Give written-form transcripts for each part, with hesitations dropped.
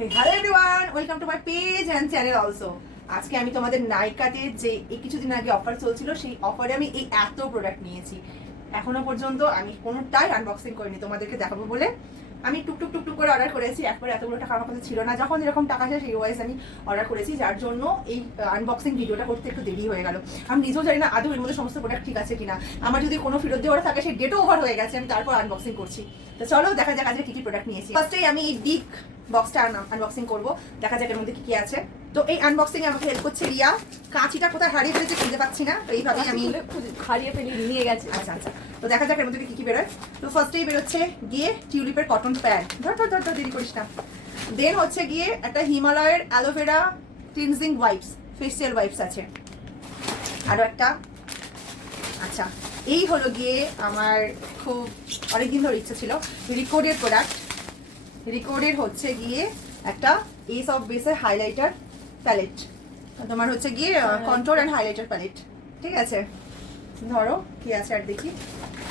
Hello everyone, welcome to my page and channel also. আজকে আমি তোমাদের নাইকাতে যে এই কিছুদিন আগে অফার চলছিল সেই অফারে আমি এই এত প্রোডাক্ট নিয়েছি। এখনো পর্যন্ত আমি কোনোটাই আনবক্সিং করিনি, তোমাদেরকে দেখাবো বলে আমি টুকটুক করে অর্ডার করেছি। একবার এতগুলো টাকা আমার কাছে ছিল না, যখন যেরকম টাকা আছে সেই ওয়াইজ আমি অর্ডার করেছি, যার জন্য এই আনবক্সিং ভিডিওটা করতে একটু দেরি হয়ে গেল। আমি নিজেও জানি না আদৌ এর মধ্যে সমস্ত প্রোডাক্ট ঠিক আছে কিনা। আমার যদি কোনো ফেরত দেওয়ার থাকে সেই ডেটও ওভার হয়ে গেছে, আমি তারপর আনবক্সিং করছি। তো চলো দেখা যাক আজকে কী কী প্রোডাক্ট নিয়েছি। ফার্স্টেই আমি এই বিগ বক্সটা আনবক্সিং করবো, দেখা যাক এর মধ্যে কি কি আছে। তো এই আনবক্সিং এ আমাকে হেল্প করছে রিয়া। কাঁচিটা কোথায় হারিয়ে ফেলেছে খুঁজে পাচ্ছি না, তো এইভাবেই আমি হারিয়ে ফেলে নিয়ে গেছে। আচ্ছা আচ্ছা, তো দেখা যাক এর মধ্যে কি কি বেরোয়। তো ফার্স্টেই বেরোচ্ছে গিয়ে টিউলিপের কটন প্যাড, ধর দেরি করিস না। দেন হচ্ছে গিয়ে একটা হিমালয়ের aloe vera cleansing wipes, facial wipes আছে। আরও একটা, আচ্ছা এই হলো গিয়ে আমার খুব অনেকদিন ধরে ইচ্ছা ছিল রিকোডের প্রোডাক্ট। রিকোডের হচ্ছে গিয়ে একটা এস অফ বেসের হাইলাইটার প্যালেট, তোমার হচ্ছে গিয়ে কন্ট্রোল অ্যান্ড হাইলাইটার প্যালেট। ঠিক আছে, ধরো কি আছে আর দেখি,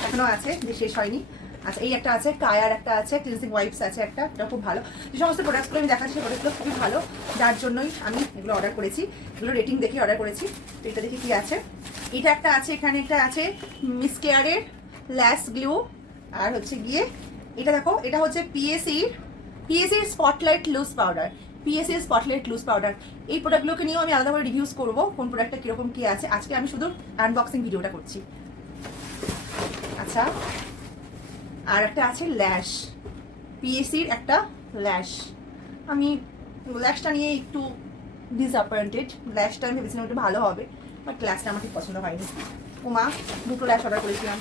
এখনো আছে যে শেষ হয়নি। আচ্ছা এই একটা আছে, কায়ার একটা আছে, ক্লিনজিং ওয়াইপস আছে একটা, এটা খুব ভালো। যে সমস্ত প্রোডাক্টগুলো আমি দেখাচ্ছি সেই প্রোডাক্টগুলো খুবই ভালো, যার জন্যই আমি এগুলো অর্ডার করেছি। এগুলো রেটিং দেখে অর্ডার করেছি। তো এটা দেখি কি আছে। এটা একটা আছে, এখানে একটা আছে মিস কেয়ারের ল্যাশ গ্লু। আর হচ্ছে গিয়ে এটা দেখো, এটা হচ্ছে পিএসির স্পটলাইট লুজ পাউডার। পিএসির স্পটলাইট লুজ পাউডার, এই প্রোডাক্টগুলোকে নিয়েও আমি আলাদা করে রিভিউজ করবো, কোন প্রোডাক্টটা কীরকম কী আছে। আজকে আমি শুধু আনবক্সিং ভিডিওটা করছি। আচ্ছা আর একটা আছে ল্যাশ, পিএসির একটা ল্যাশ। আমি ল্যাশটা নিয়ে একটু ডিসঅ্যাপয়েন্টেড। ল্যাশটা আমি ভেবেছিলাম একটু ভালো হবে, বাট ল্যাশটা আমার ঠিক পছন্দ হয়নি। ওমা, দুটো ল্যাশ অর্ডার করেছিলাম।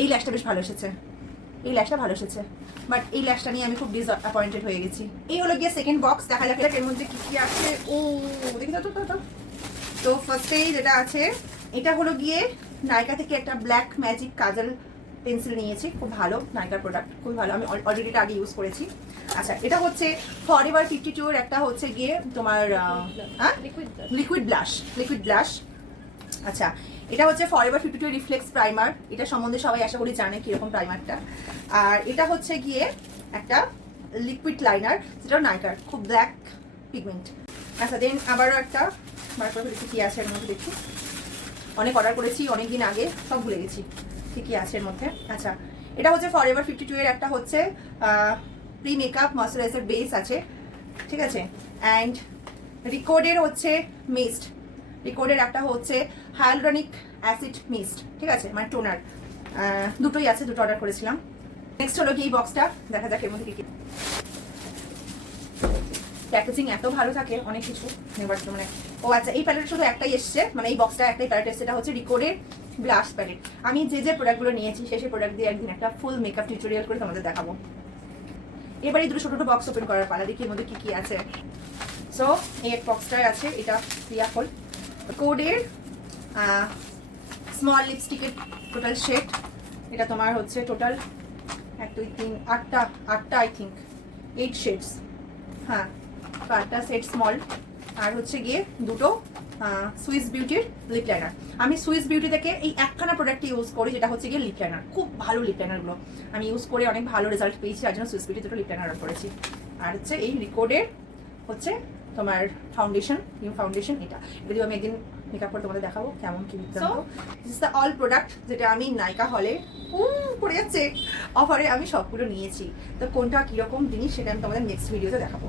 এই ল্যাশটা বেশ ভালো এসেছে, এই ল্যাশটা ভালো এসেছে, বাট এই ল্যাশটা নিয়ে আমি খুব ডিসঅ্যাপয়েন্টেড হয়ে গেছি। এই হলো গিয়ে সেকেন্ড বক্স, দেখা যাক এর মধ্যে কি কি আছে। ও দেখি তো ফার্স্টেই যেটা আছে, এটা হলো গিয়ে নাইকা থেকে একটা ব্ল্যাক ম্যাজিক কাজল পেন্সিল নিয়েছি। খুব ভালো নাইকার প্রোডাক্ট, খুবই ভালো, আমি অলরেডি এটা আগে ইউজ করেছি। আচ্ছা এটা হচ্ছে ফরএভার 52 এর একটা হচ্ছে গিয়ে তোমার লিকুইড ব্লাশ। আচ্ছা এটা হচ্ছে ফরএভার 52 রিফ্লেক্স প্রাইমার। এটা সম্বন্ধে সবাই আশা করি জানে কিরকম প্রাইমারটা। আর এটা হচ্ছে গিয়ে একটা লিকুইড লাইনার, যেটা নাইকার, খুব ব্ল্যাক পিগমেন্ট। আচ্ছা দেন আবারও একটা বার করে দেখি কি আছে এর মধ্যে। দেখি অনেক অর্ডার করেছি অনেক দিন আগে, সব ভুলে গেছি ঠিকই আছে এর মধ্যে। আচ্ছা এটা হচ্ছে ফরএভার 52 এর একটা হচ্ছে প্রি মেকআপ ময়শ্চারাইজার বেস আছে। ঠিক আছে, অ্যান্ড রিকোডের হচ্ছে মিস্ট, রিকোডের একটা হচ্ছে হায়ালুরনিক অ্যাসিড মিস্ট। ঠিক আছে, মানে টোনার, দুটোই আছে, দুটো অর্ডার করেছিলাম। নেক্সট হলো কি এই বক্সটা, দেখা যাক এর মধ্যে কি কি। প্যাকেজিং এত ভালো থাকে অনেক কিছু নেবার মানে। ও আচ্ছা এই প্যালেট শুধু একটাই এসছে, মানে এই বক্সটা একটাই প্যালেট এসছে, এটা হচ্ছে রিকোডের ব্লাশ প্যালেট। আমি যে প্রোডাক্টগুলো নিয়েছি সেই প্রোডাক্ট দিয়ে একদিন একটা ফুল মেকআপ টিউটোরিয়াল করে তোমাদের দেখাবো। এবার এই দুটো ছোটো ছোটো বক্স ওপেন করার পালা, দেখি এর মধ্যে কি কি আছে। সো এই এক বক্সটায় আছে, এটা রিয়াফল কোডের স্মল লিপস্টিকের টোটাল শেড। এটা তোমার হচ্ছে টোটাল 1 2 3 8টা আই থিঙ্ক 8 শেডস। হ্যাঁ, 8টা সেট স্মল। আর হচ্ছে গিয়ে দুটো সুইস বিউটির লিপ লাইনার। আমি সুইস বিউটি থেকে এই একখানা প্রোডাক্ট ইউজ করি, যেটা হচ্ছে গিয়ে লিপ লাইনার। খুব ভালো লিপ লাইনারগুলো আমি ইউজ করে অনেক ভালো রেজাল্ট পেয়েছি, তার জন্য সুইস বিউটি দুটো লিপ লাইনার অর্ডার করেছি। আর হচ্ছে এই রিকোডের হচ্ছে তোমার ফাউন্ডেশন, নিউ ফাউন্ডেশন। এটা যদি আমি একদিন মেকআপ করে তোমাদের দেখাবো কেমন কি দিতে হবে। This is the all product যেটা আমি নাইকা হলে পড়ে যাচ্ছে অফারে আমি সবগুলো নিয়েছি। তো কোনটা কীরকম জিনিস সেটা আমি তোমাদের নেক্সট ভিডিওতে দেখাবো।